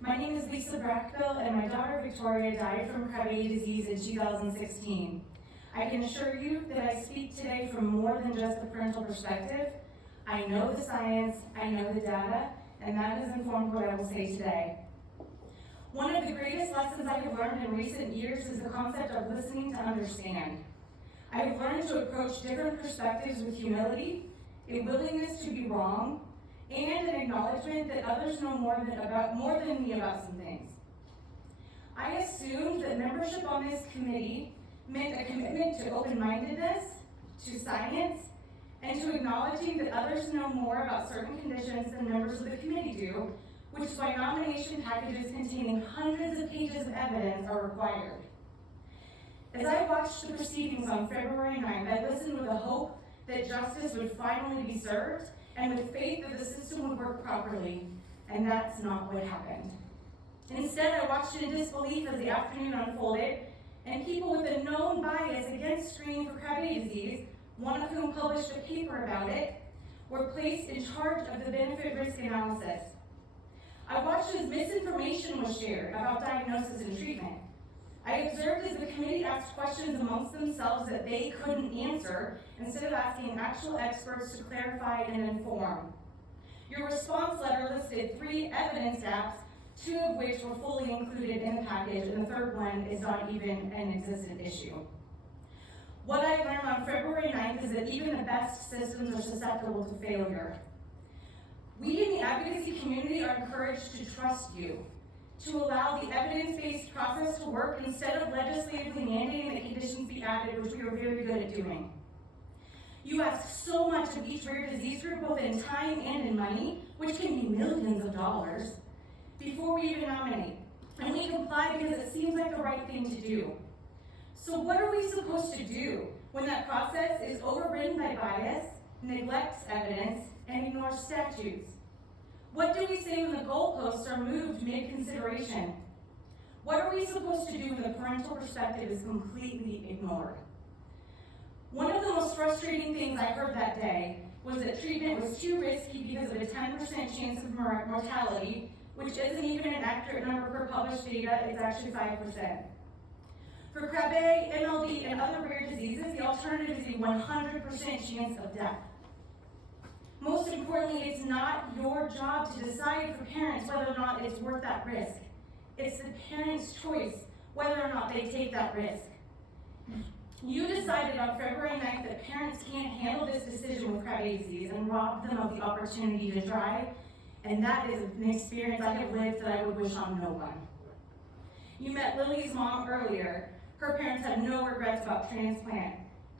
My name is Lesa Brackbill, and my daughter Victoria died from Krabbe Disease in 2016. I can assure you that I speak today from more than just the parental perspective. I know the science, I know the data, and that has informed what I will say today. One of the greatest lessons I have learned in recent years is the concept of listening to understand. I have learned to approach different perspectives with humility, a willingness to be wrong, and an acknowledgement that others know more than me about some things. I assumed that membership on this committee meant a commitment to open-mindedness, to science, and to acknowledging that others know more about certain conditions than members of the committee do, which is why nomination packages containing hundreds of pages of evidence are required. As I watched the proceedings on February 9th, I listened with the hope that justice would finally be served, and with faith that the system would work properly, and that's not what happened. Instead, I watched in disbelief as the afternoon unfolded, and people with a known bias against screening for Krabbe disease, one of whom published a paper about it, were placed in charge of the benefit-risk analysis. I watched as misinformation was shared about diagnosis and treatment. I observed as the committee asked questions amongst themselves that they couldn't answer, instead of asking actual experts to clarify and inform. Your response letter listed 3 evidence gaps, 2 of which were fully included in the package, and the third one is not even an existent issue. What I learned on February 9th is that even the best systems are susceptible to failure. We in the advocacy community are encouraged to trust you, to allow the evidence-based process to work instead of legislatively mandating that conditions be added, which we are very good at doing. You ask so much of each rare disease group, both in time and in money, which can be millions of dollars, before we even nominate. And we comply because it seems like the right thing to do. So what are we supposed to do when that process is overridden by bias, neglects evidence, and ignores statutes? What do we say when the goalposts are moved mid-consideration? What are we supposed to do when the parental perspective is completely ignored? One of the most frustrating things I heard that day was that treatment was too risky because of a 10% chance of mortality, which isn't even an accurate number per published data, it's actually 5%. For Krabbe, MLD, and other rare diseases, the alternative is a 100% chance of death. Most importantly, it's not your job to decide for parents whether or not it's worth that risk. It's the parents' choice whether or not they take that risk. You decided on February 9th that parents can't handle this decision with Krabbe disease and robbed them of the opportunity to try, and that is an experience I have lived that I would wish on no one. You met Lily's mom earlier. Her parents had no regrets about transplant.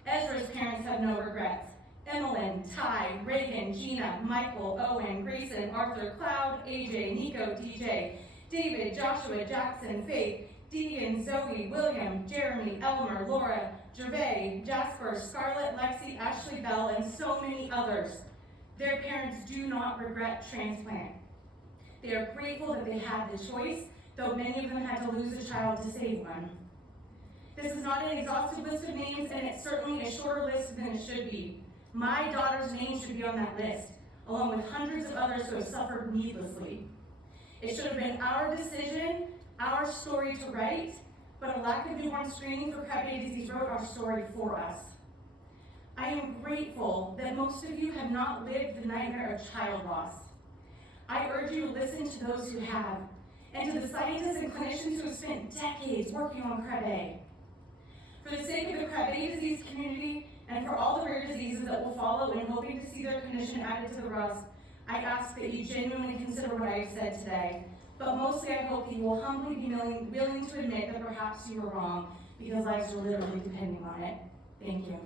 Ezra's parents had no regrets. Emmeline, Ty, Reagan, Gina, Michael, Owen, Grayson, Arthur, Cloud, AJ, Nico, DJ, David, Joshua, Jackson, Faith, Deegan, Zoe, William, Jeremy, Elmer, Laura, Gervais, Jasper, Scarlett, Lexi, Ashley Bell, and so many others. Their parents do not regret transplant. They are grateful that they had the choice, though many of them had to lose a child to save one. This is not an exhaustive list of names, and it's certainly a shorter list than it should be. My daughter's name should be on that list, along with hundreds of others who have suffered needlessly. It should have been our decision, our story to write, but a lack of newborn screening for Krabbe disease wrote our story for us. I am grateful that most of you have not lived the nightmare of child loss. I urge you to listen to those who have, and to the scientists and clinicians who have spent decades working on Krabbe. For the sake of the Krabbe disease community, and for all the rare diseases that will follow in hoping to see their condition added to the RUSP, I ask that you genuinely consider what I have said today. But mostly I hope you will humbly be willing to admit that perhaps you were wrong, because lives are literally depending on it. Thank you.